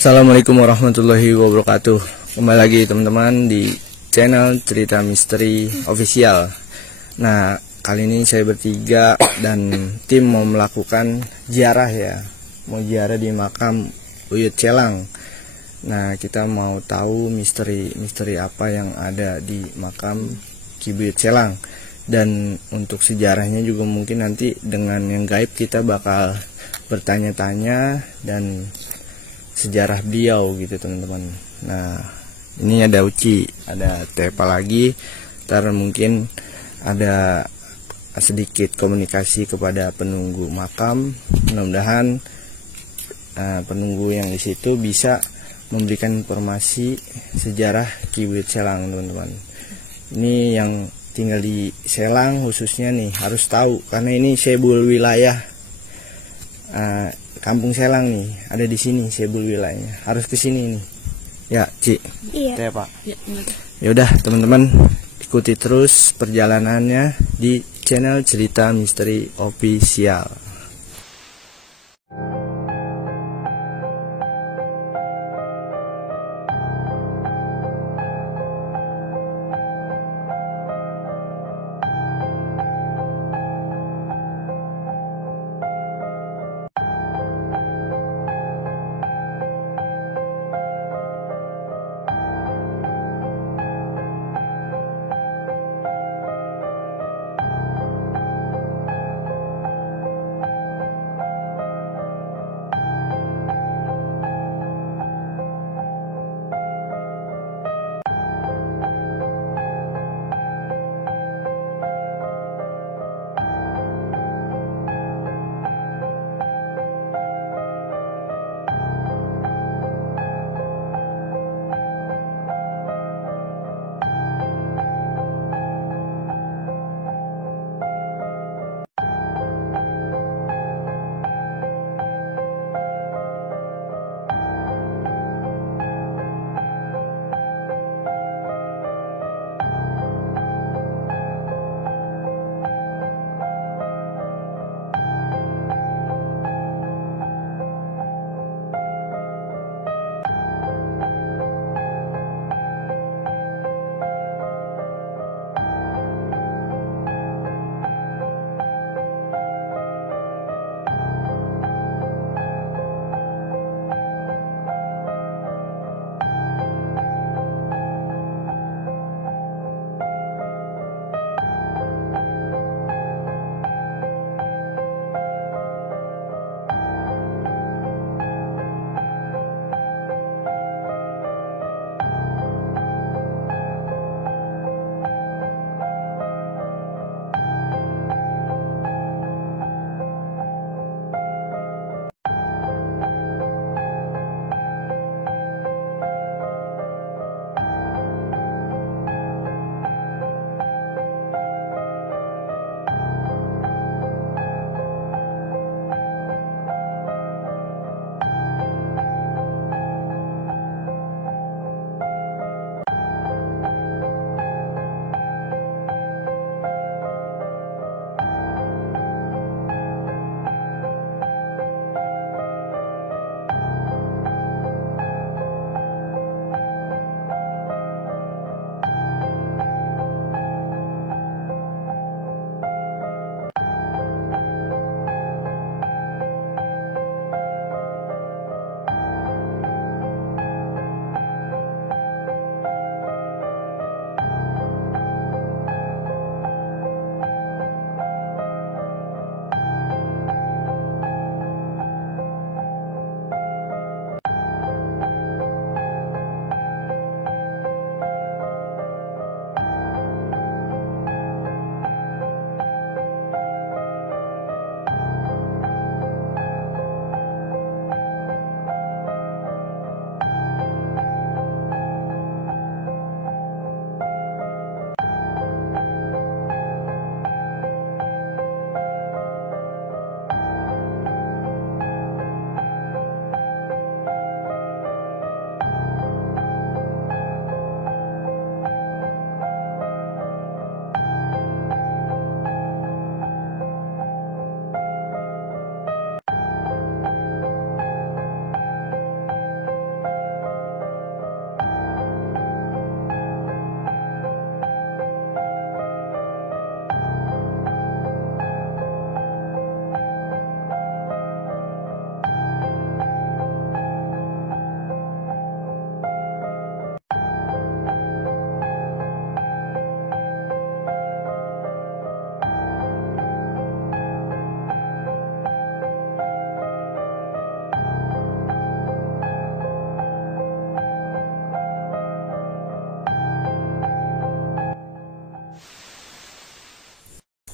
Assalamualaikum warahmatullahi wabarakatuh. Kembali lagi teman-teman di channel Cerita Misteri Official. Nah, kali ini saya bertiga dan tim mau melakukan ziarah ya. Mau ziarah di makam Buyut Celang. Nah, kita mau tahu misteri apa yang ada di makam Ki Buyut Celang. Dan untuk sejarahnya juga mungkin nanti dengan yang gaib kita bakal bertanya-tanya dan sejarah beliau gitu teman-teman. Nah, ini ada Uci, ada Tepa lagi. Ntar mungkin ada sedikit komunikasi kepada penunggu makam. Mudah-mudahan penunggu yang di situ bisa memberikan informasi sejarah Ki Buyut Celang teman-teman. Ini yang tinggal di Selang khususnya nih harus tahu karena ini sebul wilayah Kampung Selang nih, ada di sini sebul wilayahnya. Harus ke sini nih. Ya, Ci. Iya. Ya, Pak. Ya udah, teman-teman, ikuti terus perjalanannya di channel Cerita Misteri Official.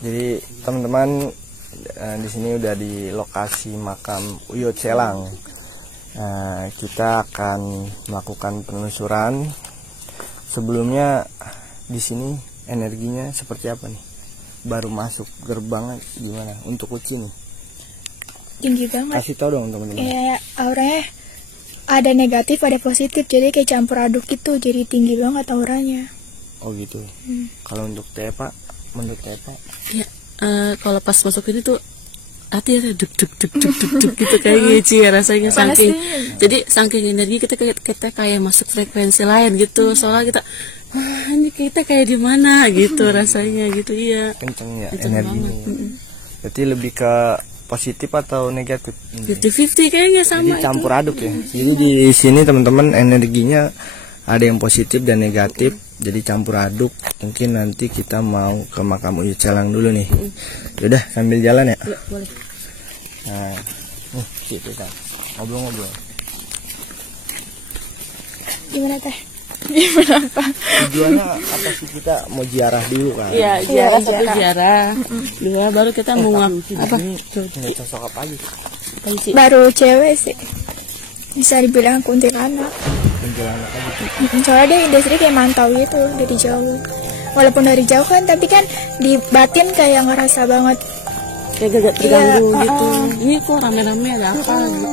Jadi teman-teman, di sini udah di lokasi makam Uyut Selang. Kita akan melakukan penelusuran. Sebelumnya di sini energinya seperti apa nih? Baru masuk gerbang gimana untuk Uci nih? Tinggi banget. Kasih tau dong teman-teman. Ya, auranya ada negatif, ada positif. Jadi kayak campur aduk gitu. Jadi tinggi banget auranya. Oh gitu. Kalau untuk Tepa, menurut Tepa? Ya, kalau pas masuk ini tuh hati ya duk gitu kayak gitu ya rasanya, saking jadi saking energi kita kayak masuk frekuensi lain gitu. Soalnya kita ini kita kayak di mana gitu rasanya gitu. Iya, Kenceng ya kenceng energinya. banget. Berarti lebih ke positif atau negatif? 50-50 kayaknya sama. Jadi campur aduk ya. Jadi di sini teman-teman energinya ada yang positif dan negatif. Jadi campur aduk. Mungkin nanti kita mau ke makam Uyut Selang dulu nih. Yaudah sambil jalan ya. Ya, boleh. Nah, gitu kan. Ngobrol-ngobrol. Gimana teh? Gimana Pak? Tujuannya apa sih, kita mau ziarah dulu kan? Iya, ziarah satu ziarah. Dua baru kita mau apa? Nggak cocok apa aja? Baru cewek sih. Bisa dibilang kuntilanak. Kuntilanak aja. Soalnya dia sendiri kayak mantau gitu dari jauh. Walaupun dari jauh kan, tapi kan di batin kayak ngerasa banget. Kayak gak terganggu Iya, gitu. Ini kok rame-rame ada apa gitu.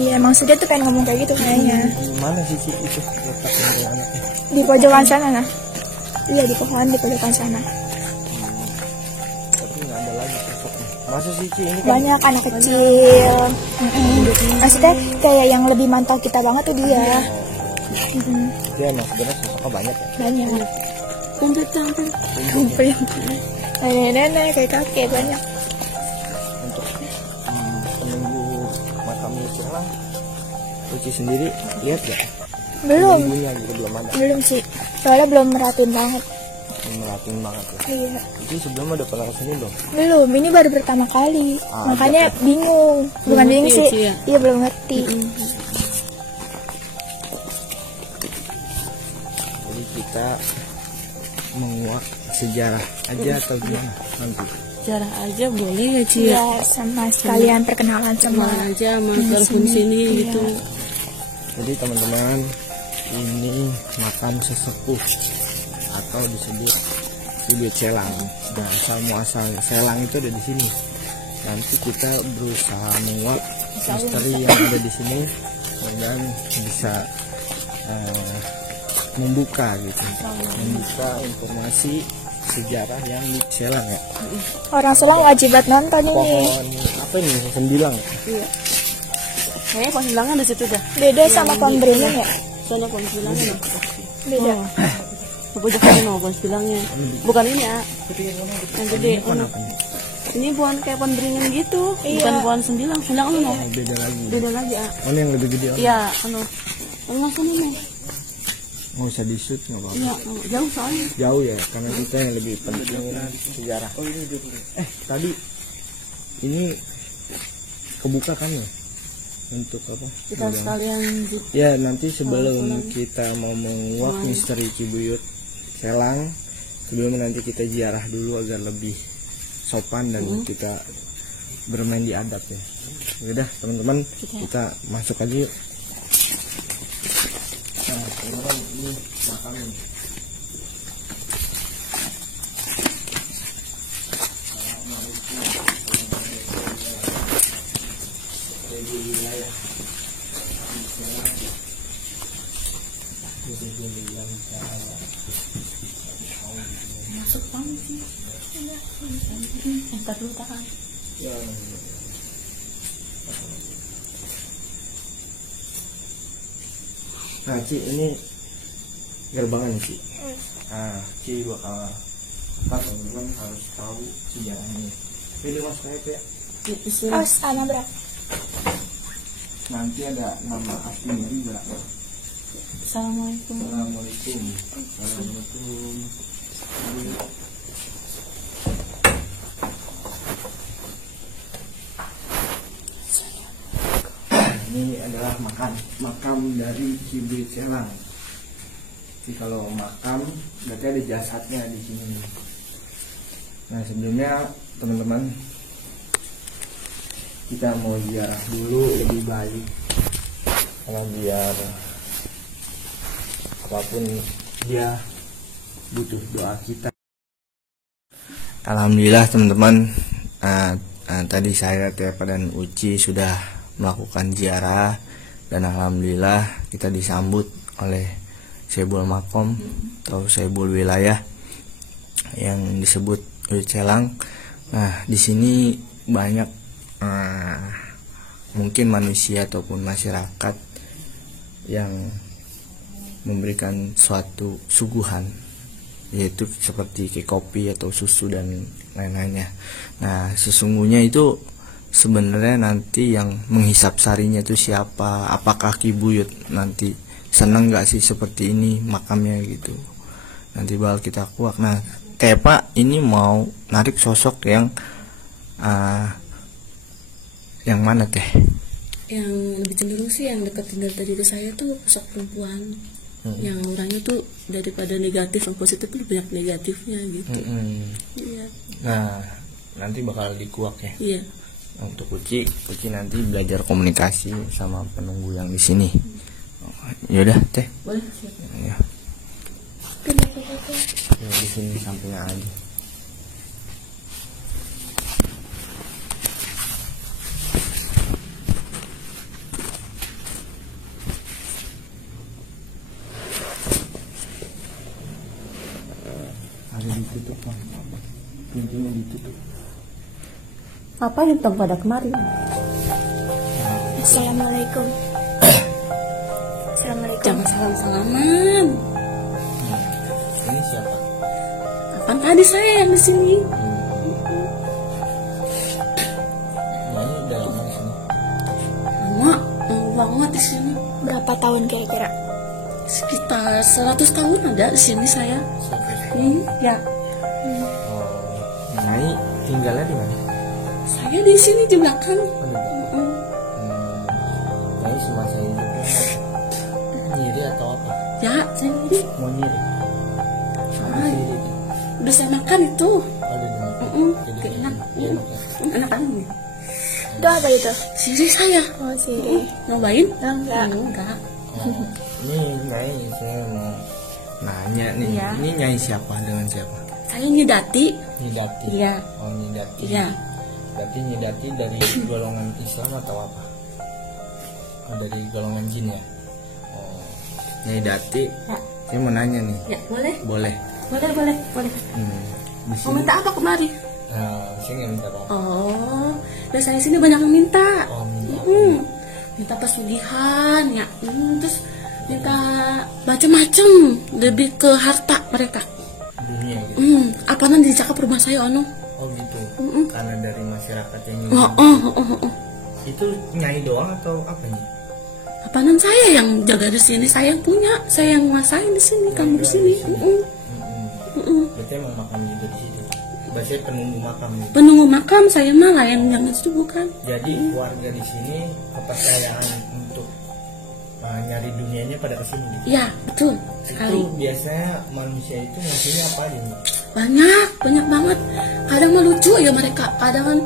Iya, emang sudah tuh pengen ngomong kayak gitu kayaknya. Mana sih Ci, itu letak kuntilanaknya? Di pojokan sana nah. Iya, di pohon di pojokan sana. Tapi nggak ada lagi sosoknya. Masa sih Ci, ini kan Banyak anak kecil. Maksudnya kayak yang lebih mantau kita banget tuh dia. dia emang sebenarnya sosoknya banyak ya. Banyak. Kumplit tampil. Kumplit. Nenek-nenek kayak kakek banyak. Untuk penunggu makam Uyut Selang, Uci sendiri lihat gak? Belum. Penunggunya gitu belum ada. Belum sih. Soalnya belum merhatiin banget. Merhatiin banget ya. Iya. Uci sebelumnya udah pernah kesini belum? Belum, ini baru pertama kali. Makanya bingung. Bukan bingung ngerti, sih. Ci, ya? Iya, belum ngerti. Jadi kita menguak sejarah aja atau gimana nanti? Sejarah aja boleh ya Ci. Iya, sama sekalian perkenalan sama Sama aja sama telepon sini gitu. Jadi teman-teman, ini makam sesepuh atau disebut Uyut Selang. Dan asal Selang itu ada di sini. Nanti kita berusaha menguak misteri yang ada di sini dan bisa membuka gitu, membuka informasi sejarah yang di Selang ya. orang Selang wajib banget nonton ini. Pohon apa ini? Sembilang. Iya. Kayaknya pohon bilangan di situ dah. Beda sama pohon beringin ya? Soalnya pohon bilangan. Beda. Pojok sini mau pohon bilangnya. Bukan ini ya. Yang gede. Ini pohon kayak pohon beringin gitu. Bukan pohon sembilang. Sembilang ono. Beda lagi. Beda lagi ya. Oh, ini yang lebih gede. Iya, ono. Langsung ini. Nggak usah di-shoot nggak apa-apa. Iya, jauh soalnya. Jauh ya, karena kita yang lebih penting sejarah. Tadi ini kebuka kan ya? Untuk apa? Kita sekalian Ya, nanti sebelum kita mau menguak misteri Cibuyut Selang, sebelumnya nanti kita ziarah dulu agar lebih sopan dan kita bermain di adab ya. Udah teman-teman, kita masuk aja yuk. Nah, teman-teman, ini makamnya. masuk banget sih. Entar dulu tahan. Nah, Ci, ini gerbangnya Ci. Nah, Ci bakal teman-teman harus tahu sejarahnya. Ini masuk aja ya. Oh, sama berapa? Nanti ada nama aslinya juga. Assalamualaikum. Assalamualaikum. Assalamualaikum. Ini adalah makam dari Cibuyut Selang. Jadi kalau makam berarti ada jasadnya di sini. Nah sebelumnya teman-teman, kita mau ziarah dulu lebih baik, karena biar apapun dia butuh doa kita. Alhamdulillah teman-teman, tadi saya, Tepa dan Uci sudah melakukan ziarah, dan alhamdulillah kita disambut oleh Saibul Makom atau Saibul Wilayah yang disebut Uyut Celang. Nah di sini banyak mungkin manusia ataupun masyarakat yang memberikan suatu suguhan, yaitu seperti kayak kopi atau susu dan lain-lainnya. Nah sesungguhnya itu sebenarnya nanti yang menghisap sarinya itu siapa? Apakah Ki Buyut nanti seneng nggak sih seperti ini makamnya gitu? Nanti bakal kita kuak. Nah Tepa ini mau narik sosok yang mana Teh? Yang lebih cenderung sih yang dekat tinggal tadi ke saya tuh sosok perempuan. Yang orangnya tuh daripada negatif, yang positif lebih banyak negatifnya gitu. Iya. Nah nanti bakal dikuak ya. Iya. Untuk Uci nanti belajar komunikasi sama penunggu yang di sini. Yaudah Teh. Boleh, siap. Ya. Ya, di sini sampingnya aja. Ada ditutup, pintunya ditutup. Apa yang tentang pada kemarin? Assalamualaikum. Assalamualaikum. Jangan salam-salaman. Ini siapa? Kapan tadi saya yang di sini? Nah, ini udah lama di sini. Lama banget di sini. Berapa tahun kira-kira? Sekitar 100 tahun ada di sini saya. Ya. Nyai tinggalnya di mana? Saya di sini di belakang. Nyai semasa hidupnya nyiri atau apa? Ya, saya ini. Mau nyiri? Udah saya makan itu. Ada di mana? Jadi Enak. enak ya? Enak banget. Itu apa itu? Siri saya. Oh sih. Nyobain? Enggak. Enggak. Oh, ini Nyai saya mau nanya nih. Iya. Ini Nyai siapa, dengan siapa? Saya Nyidati. Nyidati. Iya. Oh Nyidati. Iya. Berarti Nyidati dari golongan Islam atau apa? Oh, dari golongan jin ya? Oh, Nyidati. Ya. Saya mau nanya nih. Ya, boleh. Boleh. Boleh. Di Mau sini. minta apa kemari? Saya nggak minta apa. Oh, biasanya sini banyak yang minta. Oh, minta. Minta pesugihan ya. Terus minta macam-macam, lebih ke harta mereka. Dunia gitu. Apaan di cakap rumah saya ono. Oh gitu. Karena dari masyarakat yang Oh. Itu Nyai doang atau apa nih? Apaanan saya yang jaga di sini, saya yang punya, saya yang nguasain di sini, kamu di sini. Berarti emang makam juga di situ. Berarti penunggu makam gitu. Penunggu makam saya mah lain yang itu bukan. Jadi warga di sini kepercayaan untuk nyari dunianya pada kesini gitu. Ya, betul Itu sekali. biasanya manusia itu ngasihnya apa aja nih? Banyak banget. Kadang mah lucu ya mereka. Kadang kan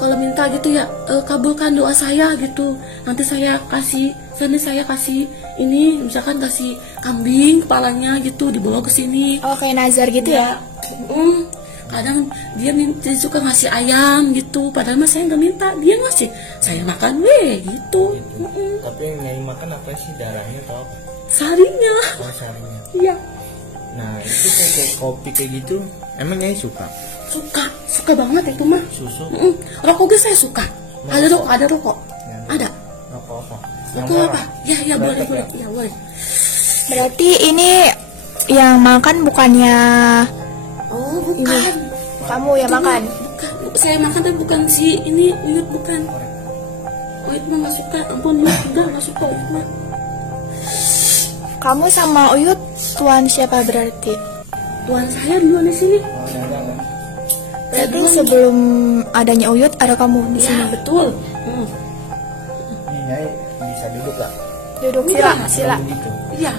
kalau minta gitu ya, kabulkan doa saya gitu. Nanti saya kasih ini, misalkan kasih kambing kepalanya gitu dibawa ke sini. Oh kayak nazar gitu ya? Kadang dia suka ngasih ayam gitu, padahal mah saya nggak minta, dia ngasih, saya makan gitu. Tapi yang Nyai makan apa sih, darahnya atau apa? Sarinya. Oh sarinya. Iya. Nah itu kayak kopi kayak gitu, emang Nyai suka? Suka banget itu mah. Susu? Rokok gue saya suka. Ada rokok. Ada. Rokok apa? Rokok apa? Ya boleh. Ya boleh. Berarti ini yang makan bukannya Oh bukan. kamu yang Itu makan? Bukan. Saya makan tapi bukan si ini Uyut, bukan. Uyut mah nggak suka. Ampun Uyut udah nggak suka Uyut mah. Kamu sama Uyut tuan siapa berarti? Tuan saya duluan di sini. Berarti sebelum adanya Uyut ada kamu di Ya sini? betul. Ini Nyai bisa duduk gak? Duduk Iya. sila. Gitu. Iya.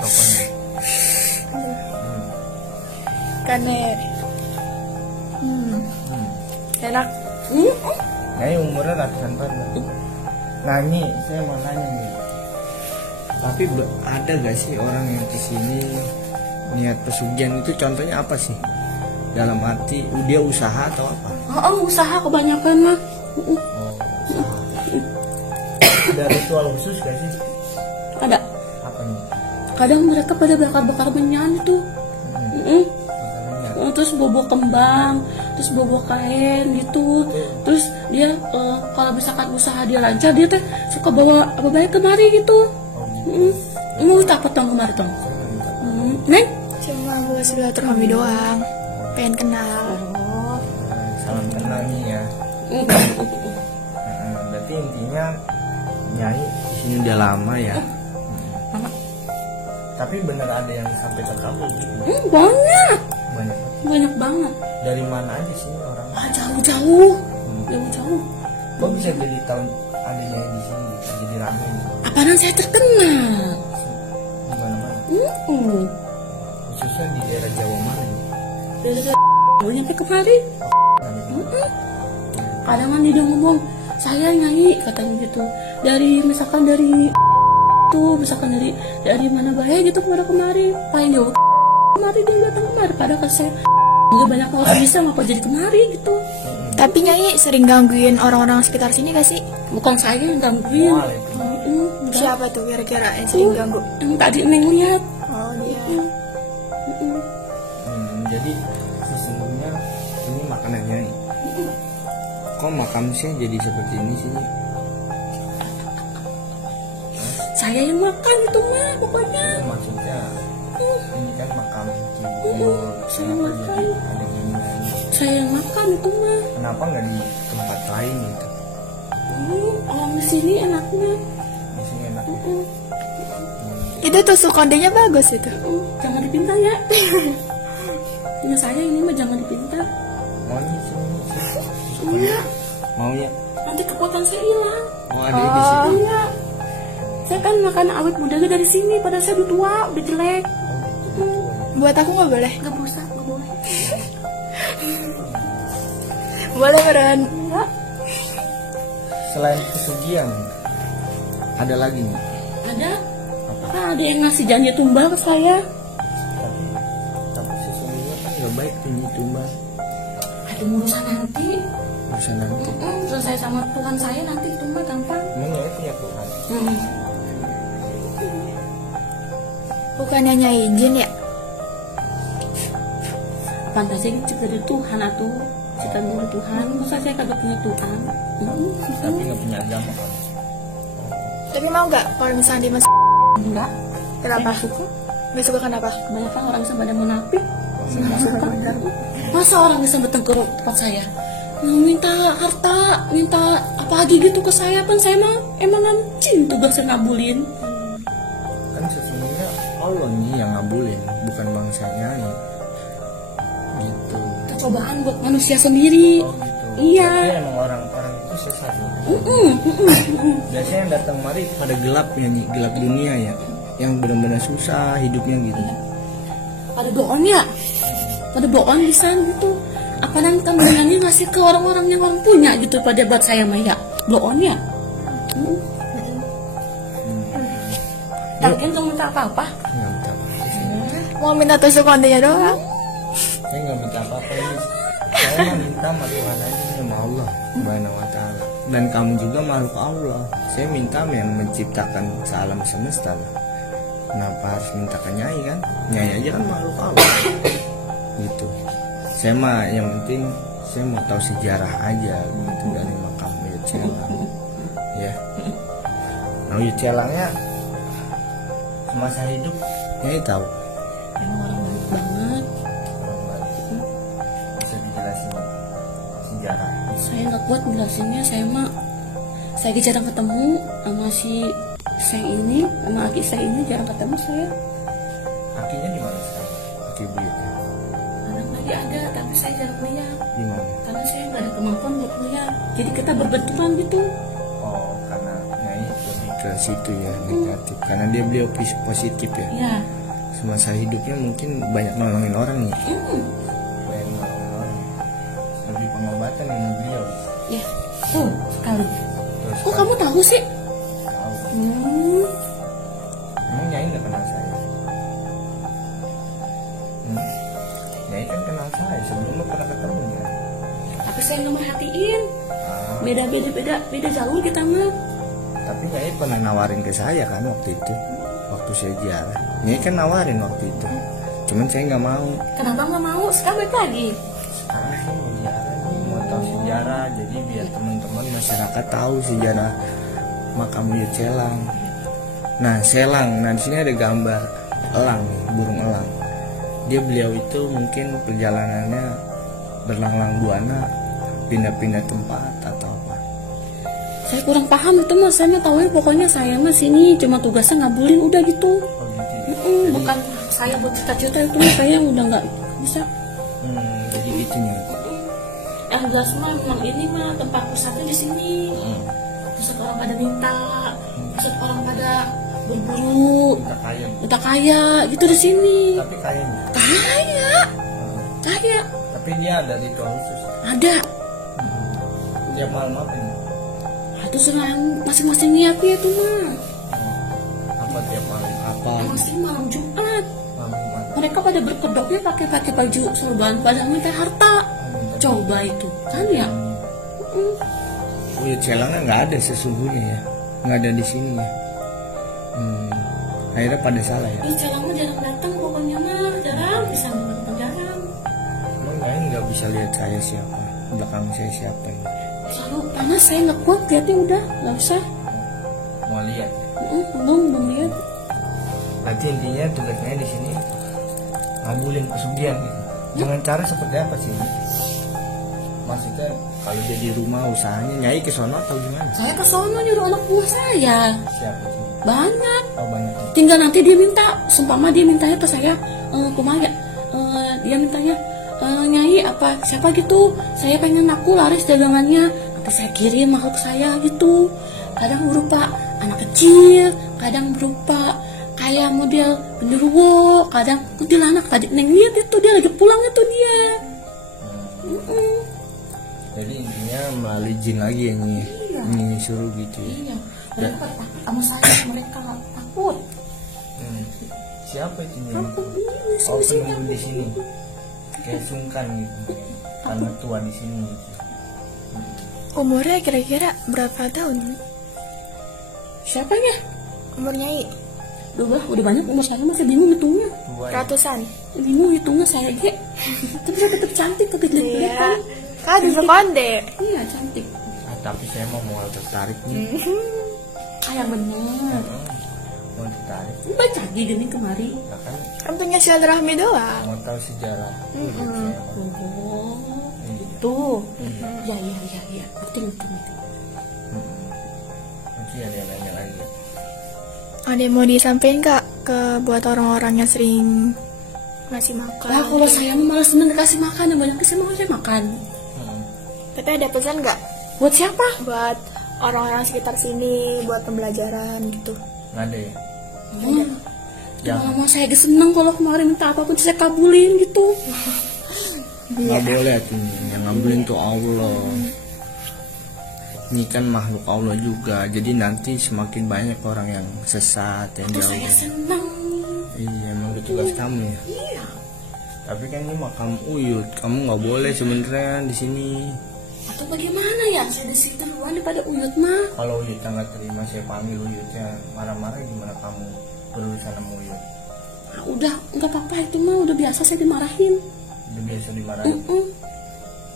Rokoknya. Karena Enak. Nyai umurnya ratusan tahun. Nah ini saya mau nanya nih. Tapi ada gak sih orang yang kesini niat pesugihan itu contohnya apa sih? Dalam arti dia usaha atau apa? Oh, usaha kebanyakan mah. Ada ritual khusus gak sih? Ada. Apa nih? Kadang mereka pada bakar-bakar menyan itu. Terus bobo kembang, terus bobo kain gitu. Terus dia kalau misalkan usaha dia lancar, dia teh suka bawa apa baik kemari gitu. Mau apa tong kemari tong? Neng? Cuma buat silaturahmi doang. Pengen kenal. Salam kenal nih ya. Berarti intinya Nyai di sini udah lama ya. Tapi bener ada yang sampai terkabul gitu. Banyak. Banyak. Banyak banget. Dari mana aja sih orang? Jauh-jauh. Jauh-jauh. Kok bisa jadi tahun ada Nyai di sini gitu, jadi ramai gitu. Apaan saya terkenal? Di mana-mana. Khususnya di daerah Jawa mana nih? Dari nyampe kemari. Kadang kan dia ngomong, saya Nyai katanya gitu. Dari misalkan dari tuh, misalkan dari mana bahaya gitu kemari paling jauh kemari dia datang kemari. Padahal kan saya nggak banyak orang bisa ngapa jadi kemari gitu. Tapi Nyai sering gangguin orang-orang sekitar sini gak sih? Bukan saya yang gangguin. Siapa tuh kira-kira yang sering ganggu? Yang tadi Neng lihat. Oh dia. Jadi sesungguhnya ini makanan Nyai. Kok makam sih jadi seperti ini sih? Saya yang makan itu mah pokoknya. Maksudnya ini kan makam Cibul. Kenapa jadi ada ini? Saya yang makan itu mah. Kenapa nggak di tempat lain gitu? Orang di sini enaknya. Di sini enak. Itu tusuk kondenya bagus itu. Jangan dipinta ya. Punya saya ini mah jangan dipinta. Mau nih sini. Iya. Mau ya? Nanti kekuatan saya hilang. Mau ada di sini. Iya. Saya kan makan awet muda dari sini. Pada saya udah tua, udah jelek. Buat aku nggak boleh. Nggak bisa, nggak boleh. Boleh Beren. Ya. Selain pesugihan, ada lagi nih. Ada. Ada yang ngasih janji tumbal ke saya. Tapi sesungguhnya kan nggak baik tinggi tumbal. Ada urusan nanti. Urusan nanti. Selesai sama Tuhan saya nanti tumbal gampang. Emang Nyai punya Tuhan? Bukannya Nyai izin ya? Fantasi cipta dari Tuhan atau cipta dari Tuhan. Masa saya kagak punya Tuhan? Tapi nggak punya agama kan? Tapi mau nggak kalau misalnya di masjid? Enggak. Kenapa? Saya nggak suka. Nggak suka kenapa? Kebanyakan orang bisa pada munafik. Saya nggak suka. Masa orang bisa datang ke tempat saya minta harta, minta apa lagi gitu ke saya, kan saya mah emang anjing tugas saya ngabulin. Kan sesungguhnya Allah nih yang ngabulin, bukan bangsa Nyai. Gitu. Itu cobaan buat manusia sendiri. Oh gitu. Iya. Jadi emang orang-orang itu sesat. Biasanya yang datang mari pada gelap ya nih, gelap dunia ya, yang benar-benar susah hidupnya gitu. Pada bohong bisa gitu. Apalagi kan menangnya ngasih ke orang-orang yang orang punya gitu pada buat saya mah ya. Bohongnya. Mungkin kamu minta apa-apa? Nggak minta apa-apa. Mau minta tusuk kondenya doang. Saya nggak minta apa-apa ini. Saya mau minta sama Tuhan aja, sama Allah Subhanahu wa Ta'ala. Dan kamu juga makhluk Allah. Saya minta yang menciptakan alam semesta. Kenapa harus minta ke Nyai kan? Nyai aja kan makhluk Allah. Gitu. Saya mah yang penting saya mau tahu sejarah aja gitu dari makam Uyut Celang. Ya. Nah, Uyut Celangnya semasa hidup Nyai tahu. Emang orang baik banget. Bisa dijelasin sejarah. Saya nggak kuat jelasinnya. Saya jarang ketemu sama si saya ini, sama aki saya ini jarang ketemu saya. Akinya di mana sekarang? Aki Buyut ya. Anak lagi ada, tapi saya jarang lihat. Di mana? Karena saya nggak ada kemampuan buat lihat. Jadi kita berbenturan gitu. Oh, karena Nyai lebih ke situ ya, negatif. Karena beliau positif ya. Ya. Semasa hidupnya mungkin banyak nolongin orang nih. Banyak nolongin orang. kan yang beliau. Ya. Oh, sekali. Terus Oh, kamu tahu sih? tahu. Emang Nyai nggak kenal saya? Nyai kan kenal saya, sebelumnya pernah ketemu ya. Tapi saya nggak merhatiin. Ah, Beda jalur kita mah. tapi Nyai pernah nawarin ke saya kan waktu itu, waktu saya ziarah. Nyai kan nawarin waktu itu, cuman saya nggak mau. Kenapa nggak mau? Sekarang balik lagi. Sekarang saya mau ziarah nih, mau tahu sejarah, jadi biar teman-teman masyarakat tahu sejarah makam buyut Selang. Nah, Selang, nah di sini ada gambar elang nih, burung elang. Beliau itu mungkin perjalanannya berlang-lang buana, pindah-pindah tempat atau apa. Saya kurang paham itu mas. Saya tahu ya pokoknya saya mas sini cuma tugasnya ngabulin udah gitu. Oh gitu. Bukan saya buat cita-cita itu mah saya udah nggak bisa. Jadi gitunya. Yang jelas mah memang ini mah tempat pusatnya di sini. Pusat orang pada minta, pusat orang pada berburu, Kita kaya, udah kaya gitu di sini. tapi kayaknya. Kaya, Tapi dia ada ritual khusus. ada. Tiap malam apa nih? Itu serang masing-masing niatnya itu mah. Apa tiap malam? Apa? Masih malam Jumat. Malam Jumat. Mereka pada berkedoknya pakai baju sorban, pada minta harta. Coba itu, kan ya? Buyut Selangnya nggak ada sesungguhnya ya, nggak ada di sini ya. Akhirnya pada salah ya. Ih, calangnya jarang datang pokoknya mah, jarang bisa jarang. Emang nggak bisa lihat saya siapa, belakang saya siapa ya? Selalu panas saya nggak kuat lihatnya udah, nggak usah. Mau lihat? Belum lihat. Berarti intinya tugasnya di sini ngabulin pesugihan gitu. Dengan cara seperti apa sih? Maksudnya kalau jadi rumah usahanya Nyai ke sono atau gimana? Saya ke sono nyuruh anak buah saya. Siapa sih? Banyak. Oh banyak. Tinggal nanti dia minta, seumpama dia mintanya ke saya, kumaha ya? Dia mintanya, Nyai apa siapa gitu? Saya pengen laku laris dagangannya. Nanti saya kirim makhluk saya gitu. Kadang berupa anak kecil, kadang berupa kayak model genderuwo, kadang kuntilanak. Tadi neng lihat itu dia lagi pulang itu dia. Jadi intinya melalui jin lagi ya Nyi. Iya. Nyi suruh gitu ya. Iya, mereka takut sama saya, mereka nggak takut. Siapa itu Nyi? Takut ini Oh sini penunggu di sini. Kayak sungkan gitu. Karena tua di sini gitu. Umurnya kira-kira berapa tahun? Siapanya? Umur Nyai Udah banyak umur saya masih bingung hitungnya. Tua ya? ratusan. Bingung hitungnya saya ge. Tapi saya tetap cantik, tetap jelek kan? Kan bisa konde. Iya cantik. Tapi saya mau tertarik nih. Yang bener. Mau tertarik. Baca lagi gini kemari. Nah, kan Kan punya silaturahmi doang. mau tahu sejarah. Oh, itu. Ya. Betul. Mungkin ada yang nanya lagi. Ada yang mau disampaikan Kak ke buat orang-orang yang sering ngasih makan? Lah kalau saya malah seneng dikasih makan, yang banyak kasih makan saya makan. Tapi ada pesan nggak Buat siapa? buat orang-orang sekitar sini buat pembelajaran gitu? Nggak ada ya? Jangan mau saya seneng kalau kemarin minta apapun saya kabulin gitu. Nggak boleh tuh, yang ngabulin tuh Allah. Ini kan makhluk Allah juga, jadi nanti semakin banyak orang yang sesat, yang Terus jauh. saya seneng. Iya, emang itu tugas kamu ya. Iya. Tapi kan ini makam Uyut, kamu nggak boleh sebenarnya di sini. Atau bagaimana ya? Saya di situ duluan daripada Uyut mah. Kalau Uyut nggak terima, saya panggil Uyutnya marah-marah, gimana kamu berurusan sama Uyut? Nah, udah nggak apa-apa itu mah udah biasa saya dimarahin. Udah biasa dimarahin,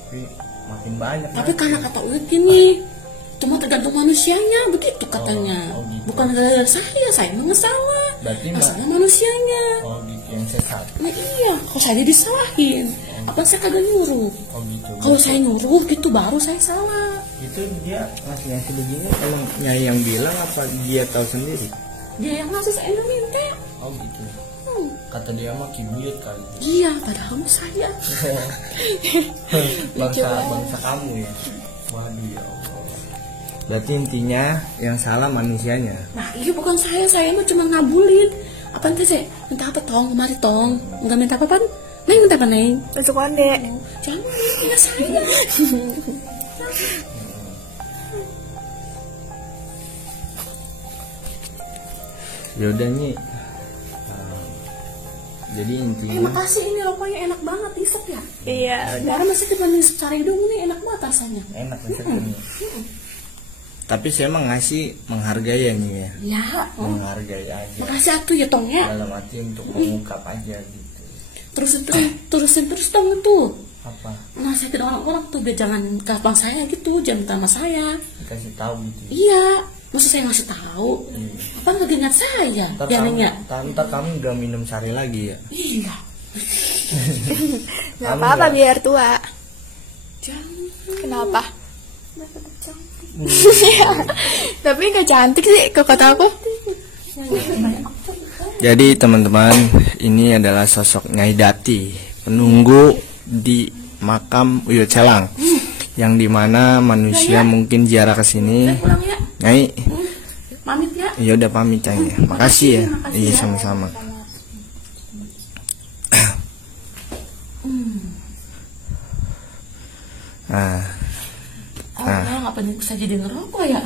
tapi makin banyak. Tapi nanti. karena kata Uyut gini, cuma tergantung manusianya begitu katanya. Oh, gitu. Bukan gara-gara saya mah nggak salah. Berarti Masalah manusianya. Oh gitu, yang sesat. Nah iya, kalau saya disalahin, apa saya kagak nyuruh? Oh gitu. Kalau saya nyuruh gitu baru saya salah. Itu dia ngasih begini, emang Nyai yang bilang apa dia tahu sendiri? Dia yang ngasih saya yang minta. Oh gitu. Kata dia mah Kibuyut kali. Iya, padahal mah saya. bangsa kamu ya. Waduh ya Allah. Berarti intinya yang salah manusianya. Nah iya bukan saya mah cuma ngabulin. Apaan tuh sih? Minta apa tong, kemari tong. Enggak minta apa-apaan. Neng minta apa Neng? Tusuk konde. Jangan, nggak saya. Yaudah nih. Jadi intinya Makasih ini rokoknya enak banget isep ya. Iya, udah. Karena masih kita isep cari dulu nih enak banget rasanya. enak rasanya. Tapi saya emang ngasih menghargai ya nih ya. Ya, Menghargai aja. makasih atuh ya tong ya. Dalam arti untuk mengungkap aja gitu. Terusin terus dong itu. Apa? Nasihatin orang-orang tuh biar jangan gampang saya gitu, jangan sama saya. Dikasih tahu gitu. Iya, masa saya ngasih tahu? Apa nggak ingat saya? Ntar Ya kamu, Neng ya? ntar kamu nggak minum sari lagi ya? Iya. Nggak Kamu apa-apa nggak- biar tua. Jangan. Kenapa? Nggak tetap cantik. Tapi nggak cantik sih ke kota aku. Jadi teman-teman, ini adalah sosok Nyai Dati, penunggu di makam Uyut Selang, yang dimana manusia mungkin ziarah ke sini. Pulang ya. Nyai, Pamit ya. ya udah pamit Nyai. Makasih ya. Makasih Iya ya. sama-sama. Nah, Oh, ngapain bisa jadi ngerokok ya?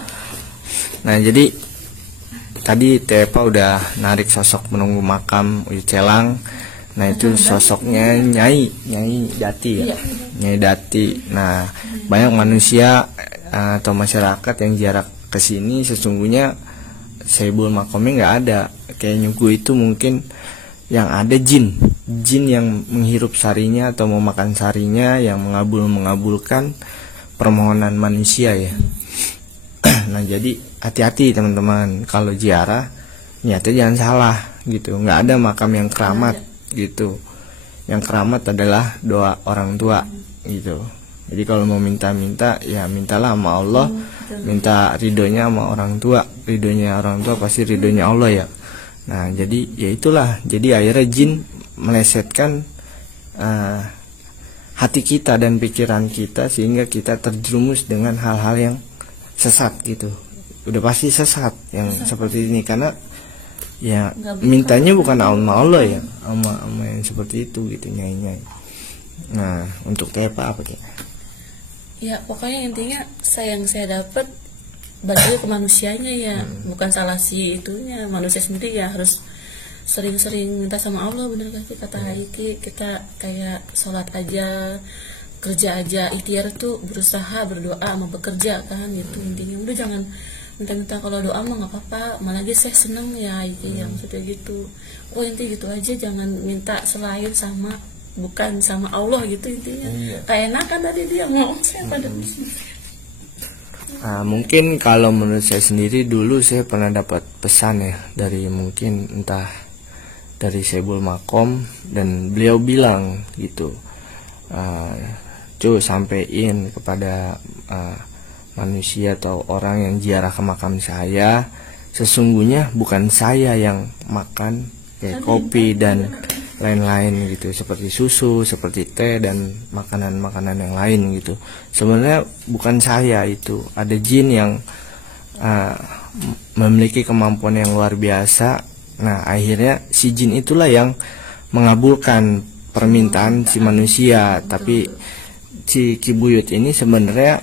nah jadi tadi Tepa udah narik sosok penunggu makam Uyut Selang. Nah itu sosoknya Nyai Dati ya. Iya. Nyai Dati. Nah banyak manusia atau masyarakat yang ziarah ke sini sesungguhnya Saibul Makomnya nggak ada. Kayak Nyugu itu mungkin yang ada jin yang menghirup sarinya atau memakan sarinya, yang mengabulkan permohonan manusia ya. Nah jadi hati-hati teman-teman kalau ziarah, niatnya jangan salah gitu. Nggak ada makam yang keramat gitu. Yang keramat adalah doa orang tua gitu. Jadi kalau mau minta-minta ya mintalah sama Allah, minta ridhonya sama orang tua. Ridhonya orang tua pasti ridhonya Allah ya. Nah jadi ya itulah. Jadi akhirnya jin melesetkan hati kita dan pikiran kita sehingga kita terjerumus dengan hal-hal yang sesat gitu. Udah pasti sesat yang seperti ini karena ya mintanya bukan sama Allah ya, sama yang seperti itu gitu Nyai. Nah untuk Tepa apa kira? Ya pokoknya intinya yang saya dapat balik ke manusianya ya, bukan salah si itunya. Manusia sendiri ya harus sering-sering minta sama Allah, bener gak sih kata Haiki? Kita kayak sholat aja, kerja aja, ikhtiar tuh berusaha, berdoa sama bekerja kan gitu intinya. Udah jangan minta-minta, kalau doa mah nggak apa-apa, malah lagi saya seneng ya Haiki yang maksudnya gitu. Oh intinya gitu aja, jangan minta selain sama, bukan sama Allah gitu intinya. Kayak enakan tadi dia ngomong saya pada Mungkin kalau menurut saya sendiri dulu saya pernah dapat pesan ya dari mungkin entah dari Saibul Makom dan beliau bilang gitu, cuy sampein kepada manusia atau orang yang ziarah ke makam saya, sesungguhnya bukan saya yang makan kayak kopi dan lain-lain gitu, seperti susu, seperti teh dan makanan-makanan yang lain gitu. Sebenarnya bukan saya itu, ada jin yang memiliki kemampuan yang luar biasa. Nah akhirnya si jin itulah yang mengabulkan permintaan si manusia. Tapi si Kibuyut ini sebenarnya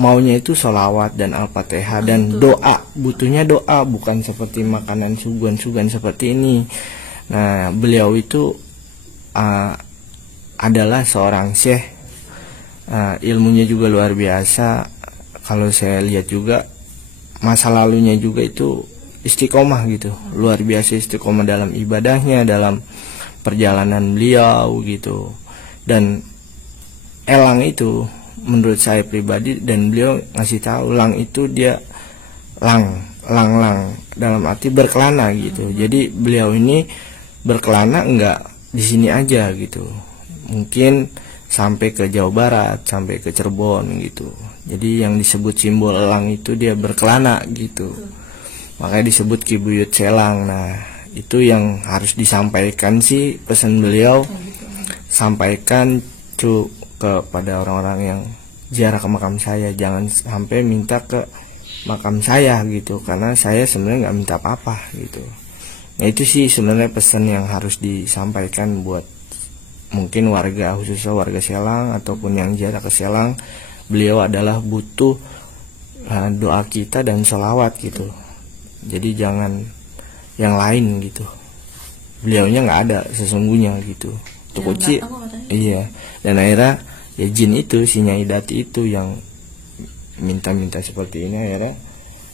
maunya itu sholawat dan al-fatihah dan doa, butuhnya doa, bukan seperti makanan suguhan-suguhan seperti ini. Nah beliau itu adalah seorang syekh, ilmunya juga luar biasa. Kalau saya lihat juga masa lalunya juga itu istiqomah gitu, luar biasa istiqomah dalam ibadahnya, dalam perjalanan beliau gitu. Dan elang itu menurut saya pribadi, dan beliau ngasih tahu lang itu dia lang dalam arti berkelana gitu. Jadi beliau ini berkelana enggak di sini aja gitu, mungkin sampai ke Jawa Barat, sampai ke Cirebon gitu. Jadi yang disebut simbol elang itu dia berkelana gitu, makanya disebut Kibuyut Selang. Nah itu yang harus disampaikan sih, pesan beliau, sampaikan kepada orang-orang yang ziarah ke makam saya, jangan sampai minta ke makam saya gitu, karena saya sebenarnya nggak minta apa-apa gitu. Nah itu sih sebenarnya pesan yang harus disampaikan buat mungkin warga, khususnya warga Selang ataupun yang jarak ke Selang, beliau adalah butuh doa kita dan sholawat gitu. Jadi jangan yang lain gitu. Beliaunya nggak ada sesungguhnya gitu. Untuk Uci, iya. Dan akhirnya ya jin itu, si Nyai Dati itu yang minta-minta seperti ini, akhirnya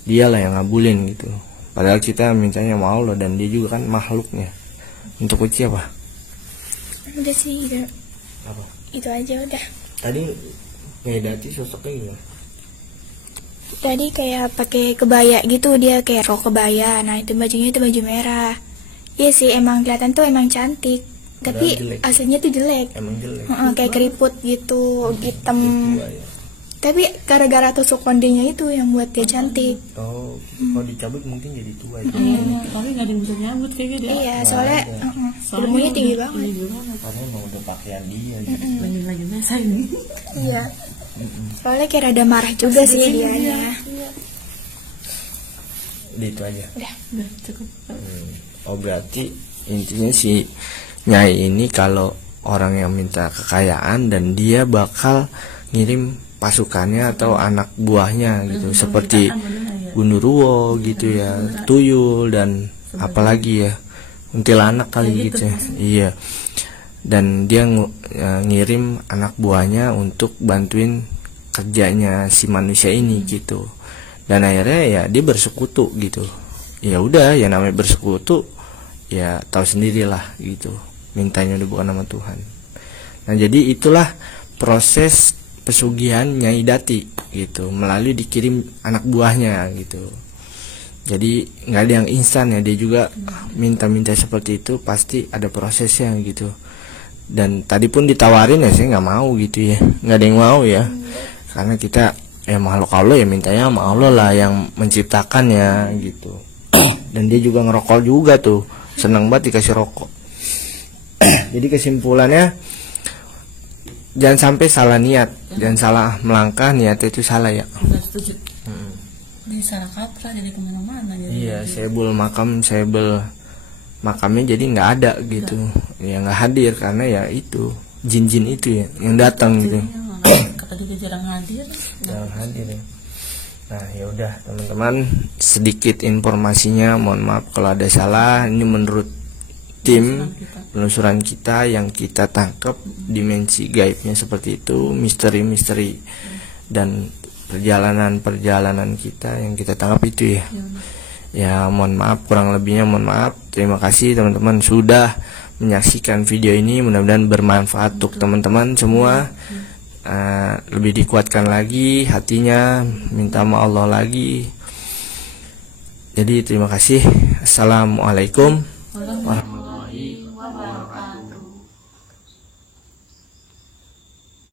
dialah yang ngabulin gitu. Padahal kita mintanya sama Allah dan dia juga kan makhluknya. Untuk Uci apa? Udah sih gitu. Apa? Itu aja udah. Tadi Nyai Dati sosoknya gimana? Tadi kayak pakai kebaya gitu, dia kayak rok kebaya. Nah itu bajunya itu baju merah. Iya sih, emang kelihatan tuh emang cantik. Tapi jelek. aslinya tuh jelek. Emang jelek. Kayak keriput gitu, hitam. Tua ya. Tapi gara-gara tusuk kondenya itu yang buat dia cantik. Oh, kalau dicabut mungkin jadi tua ya. Tapi nggak ada yang bisa nyambut kayaknya dia. Iya, soalnya Soalnya ilmunya tinggi udah- banget. tinggi banget. Karena emang udah pakaian dia gitu. Lagi masa ini. Iya. Soalnya kayak rada marah juga sih dianya. Udah itu aja. Udah. Udah cukup. Oh berarti intinya si Nyai ini kalau orang yang minta kekayaan dan dia bakal ngirim pasukannya atau anak buahnya gitu, seperti Gundurwo gitu ya, tuyul dan apalagi ya, kuntilanak kali gitu ya. Iya. Dan dia ngirim anak buahnya untuk bantuin kerjanya si manusia ini gitu. Dan akhirnya ya dia bersekutu gitu. Ya udah, ya namanya bersekutu ya tahu sendirilah gitu, mintanya udah bukan nama Tuhan. Nah jadi itulah proses pesugihan Nyai Dati gitu, melalui dikirim anak buahnya gitu. Jadi nggak ada yang instan ya, dia juga minta-minta seperti itu pasti ada prosesnya gitu. Dan tadi pun ditawarin ya saya nggak mau gitu ya, nggak ada yang mau ya, karena kita ya makhluk Allah ya, mintanya sama Allah lah yang menciptakan ya gitu. Dan dia juga ngerokok juga tuh, seneng banget dikasih rokok. Jadi kesimpulannya, jangan sampai salah niat, jangan salah melangkah, niatnya itu salah ya. Nggak setuju. Ini salah kaprah jadi kemana-mana jadi. Iya, sebel makamnya jadi nggak ada gitu, ya nggak hadir karena ya itu jin-jin itu ya yang datang gitu. Kata juga jarang hadir. Jarang hadir ya. Nah ya udah teman-teman, sedikit informasinya, mohon maaf kalau ada salah. Ini menurut tim penelusuran kita yang kita tangkap dimensi gaibnya seperti itu, misteri-misteri dan perjalanan-perjalanan kita yang kita tangkap itu ya. Ya mohon maaf, kurang lebihnya mohon maaf. Terima kasih teman-teman sudah menyaksikan video ini, mudah-mudahan bermanfaat untuk teman-teman semua. Lebih dikuatkan lagi hatinya, minta sama Allah lagi. Jadi terima kasih. Assalamualaikum warahmatullahi wabarakatuh.